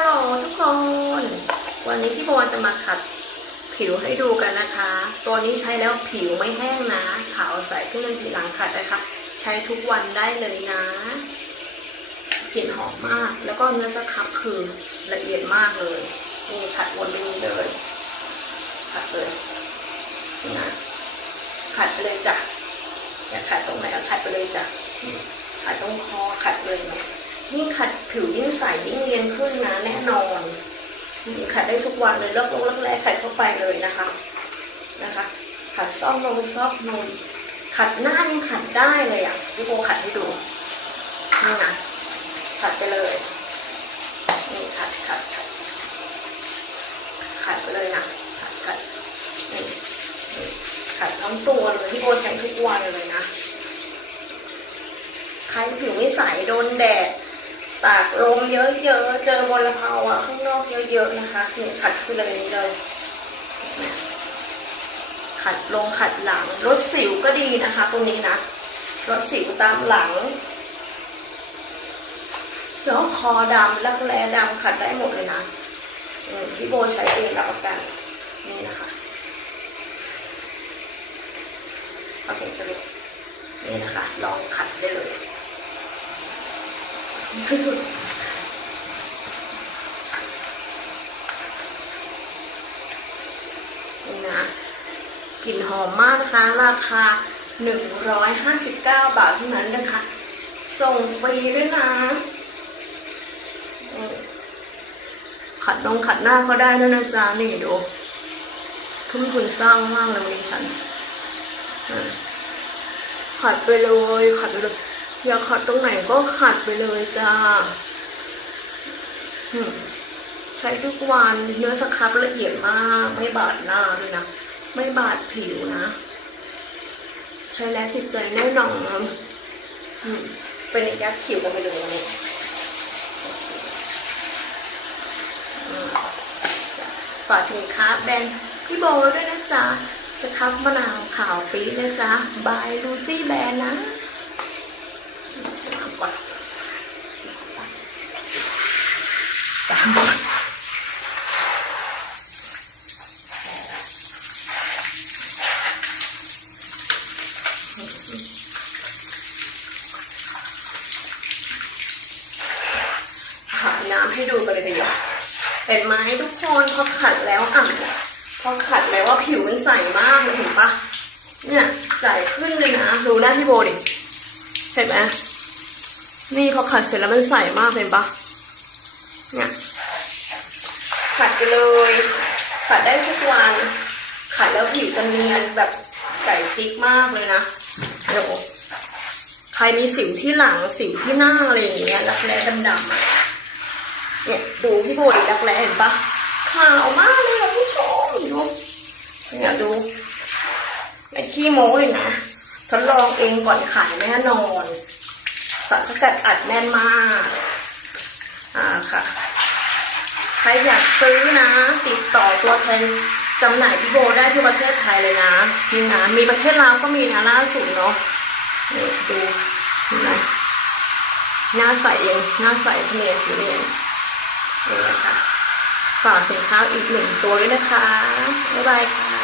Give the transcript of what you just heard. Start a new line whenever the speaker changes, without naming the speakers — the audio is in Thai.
ฮัลโหลทุกคน วันนี้พี่โบจะมาขัดผิวให้ดูกันนะคะ ตัวนี้ใช้แล้วผิวไม่แห้งนะ ขาวใสขึ้นทันทีหลังขัดนะคะ ใช้ทุกวันได้เลยนะ กลิ่นหอมมาก แล้วก็เนื้อสครับคือละเอียดมากเลยนี่ขัดวนนี้เลย ขัดเลยนะขัดไปเลยจ้ะอยากขัดตรงไหนก็ขัดไปเลยจ้ะขัดตรงคอขัดเลยนะ ยิ่งขัดผิวยิ่งใสยิ่งเรียนขึ้นนะแน่นอนขัดได้ทุกวันเลยลิกลงลิกแรกขัดเข้าไปเลยนะคะนะคะ ขัดซ่อมลงซอกนมขัดหน้ายังขัดได้เลยอะพี่โบขัดให้ดูนี่นะขัดไปเลยนี่ขัดขัดขัดขัดไปเลยนะขัดขัดนี่นี่ขัดทั้งตัวเลยพี่โบใช้ทุกวันเลยนะใครผิวไม่ใสโดนแดด ตากลมเยอะๆ เจอมลภาวะข้างนอกเยอะๆนะคะนี่ขัดขึ้นเลยนี่เลย ขัดลงขัดหลัง ลดสิวก็ดีนะคะตรงนี้นะ ลดสิวตามหลังเสื้อคอดำรักแร้ดำขัดได้หมดเลยนะพี่โบใช้เองรับประกันนี่นะคะโอเคจะเลยนี่นะคะ ลองขัดได้เลย นี่นะกลิ่นหอมมากนะคะ ราคา 159 บาทเท่านั้นนะคะ ส่งฟรีด้วยนะ ขัดลงขัดหน้าก็ได้ด้วยนะจ๊ะ นี่ดูทุ่มทุนสร้างมากเลยวันนี้ฉันขัดไปเลยขัดไปเลย อยากขัดตรงไหนก็ขัดไปเลยจ้าใช้ทุกวันเนื้อสครับละเอียดมาก ไม่บาดหน้าด้วยนะ ไม่บาดผิวนะ ใช้แล้วติดใจแน่นอนอืมเป็นอีกยักษ์ผิวกันไปดูวันนี้อืมฝากสินค้าแบรนด์พี่โบด้วยนะจ๊ะสครับมะนาวขาวปี๊ดนะจ๊ะบายลูซี่แบรนด์นะ หาน้ำให้ดูกันเลยทีเดียวเห็นไหมทุกคนพอขัดแล้วอะพอขัดแล้วว่าผิวมันใสมากเลยเห็นปะเนี่ยใสขึ้นเลยนะดูหน้าพี่โบดิเห็นไหม นี่พอขัดเสร็จแล้วมันใสมากเลยปะเนี่ยขัดไปเลย ขัดได้ทุกวัน ขัดแล้วผิวจะเนียนแบบไก่พริกมากเลยนะเดี๋ยวใครมีสิวที่หลังสิวที่หน้าอะไรอย่างเงี้ยรักแร้ดำๆอะเนี่ยดูพี่โบดิรักแร้เห็นปะขาวมากเลยอะผู้ชมดูเนี่ยดูไอ้ขี้โม้เลยนะทดลองเองก่อนขายแน่นอน สารสกัดอัดแน่นมาก อ่าค่ะ ใครอยากซื้อนะ ติดต่อตัวแทนจำหน่ายพี่โบได้ที่ประเทศไทยเลยนะนี่นะ มีประเทศลาวก็มีนะล่าสุดเนาะดูเห็นไหมน้าใสเองหน้าใสเนียนสีเนียนนี่นะคะฝากสินค้าอีกหนึ่งตัวด้วยนะคะ บ๊ายบายค่ะ